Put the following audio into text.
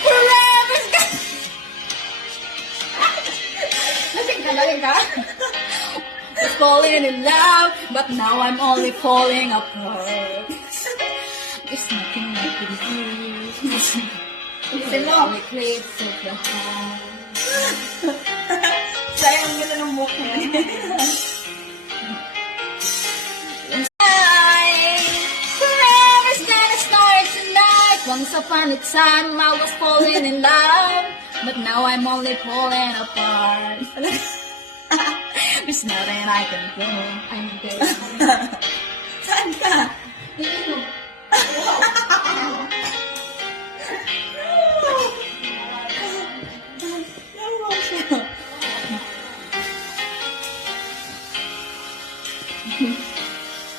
Forever's gonna... Lasing ka? Was falling in love, but now I'm only falling apart. There's nothing I can do. Listen mo. Only clips of the heart. Sayang nila ng book mo. Forever's gonna start tonight. Once upon a time, I was falling in love, but now I'm only falling apart. There's nothing I can do. I'm dead.